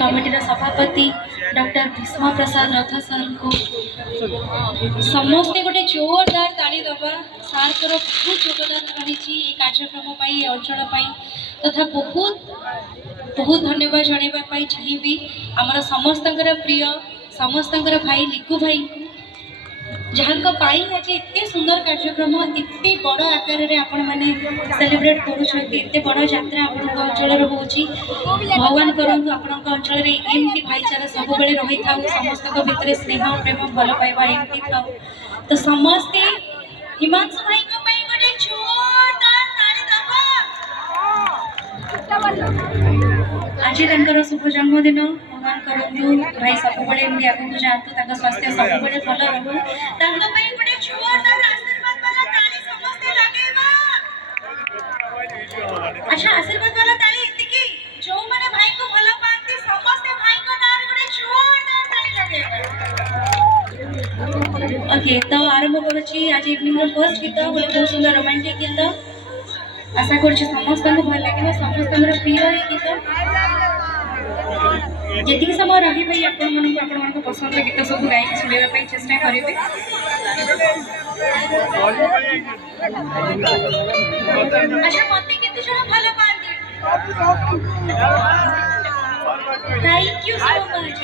Committee सभापति doctor Bhishma प्रसाद रथ sir को समस्ते गोटे जोरदार ताली दबा। सार को बहुत योगदान रही कार्यक्रम अंचल तथा बहुत बहुत धन्यवाद जनवाई चाहिए आमर समस्त प्रिय समस्त भाई लिकु भाई जहाँ आज एत सुंदर कार्यक्रम एत बड़ आकार में आपण मैंने सेलिब्रेट कर बड़ यात्रा आपण अंचल हो भगवान करूँ आपण अंचल एमती भाईचारा सब रही था समस्त भितर स्नेह प्रेम भल पाइबा एमती था तो समस्ते हिमांशु भाई गोटे जोरदार ताली दबा। आज शुभ जन्मदिन भगवान करूँ भाई सब आगे जातु स्वास्थ्य सब भल रहू गोटे जोरदार आशीर्वाद वाला ताली समस्ते लगेबा। अच्छा आशीर्वाद वाला ताली एतिकी जो माने भाई को भल पाती समस्ते भाई को नाम गोटे जोरदार ताली लगेबा। ओके तो आरंभ करूची आज इवनिंग रो फर्स्ट गीत बोले बहुत सुंदर रोमांटिक गीत आशा करूची समस्त को भल लागिबा समस्त प्रिय गीत जी समय रही भाई आपण पसंद गीत सब गायक शुणा चेष्टा करेंगे। अच्छा मत केते जण भल पाती थैंक यू सो मच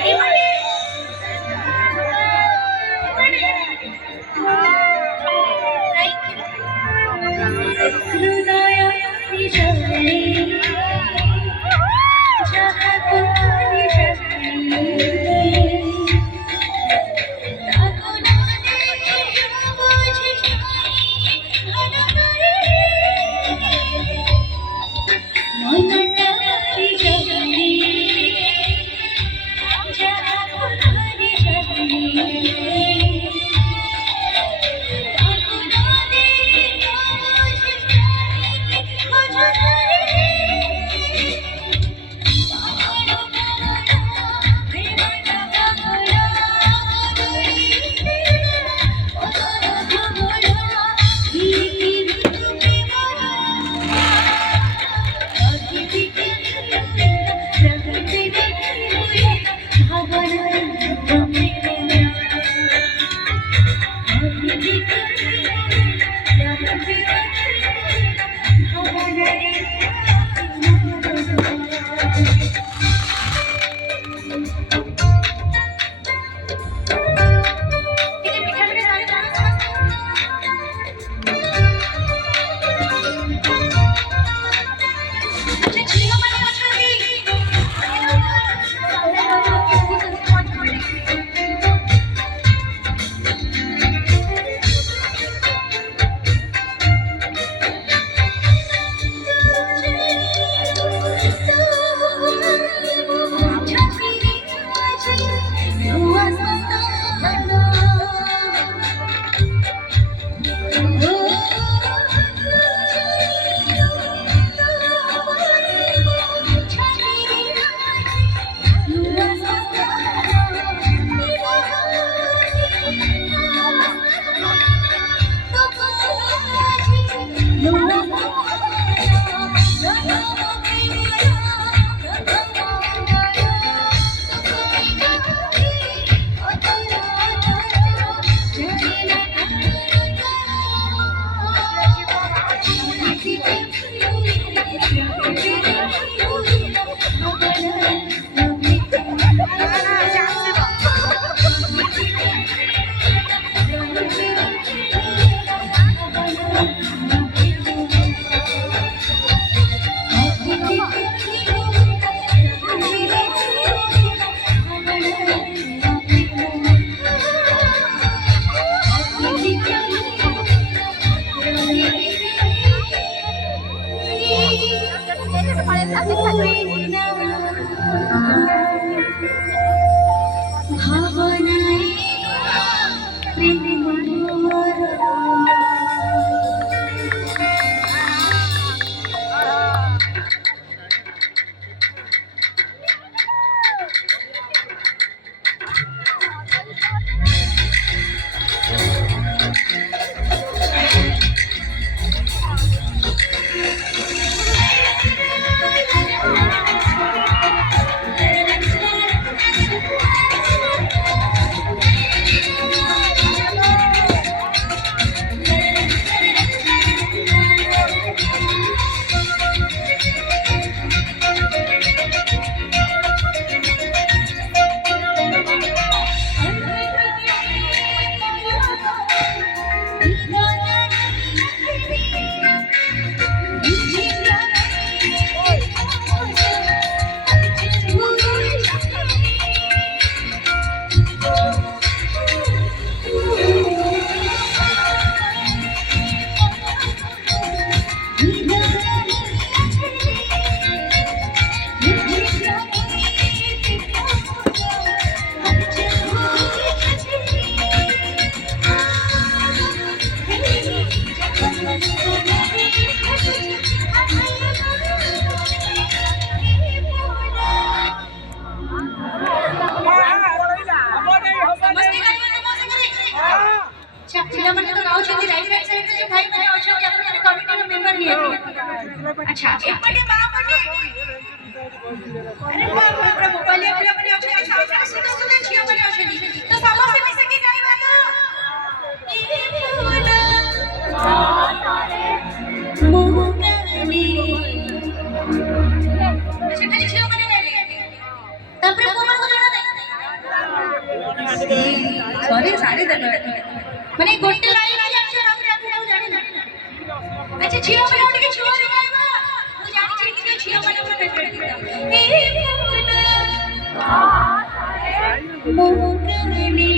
अच्छा एपटे बा पटे अरे बाप रे मोबाइल पिला माने अछे सामने सुने झियो माने अछे तो समस्त मिसे के गाइबा तो ए फूल मोहकानी अच्छा खाली झियो माने गाइबे तापरे कोमर को जाना नहीं सॉरी सारे दल माने गोटे लाइन आ जाछ तापरे आपन जानि ना अच्छा झियो माने उठके झियो रे गाइबा मु जानि छी कि झियो माने हमरा पेट दिता ए फूल मोहकानी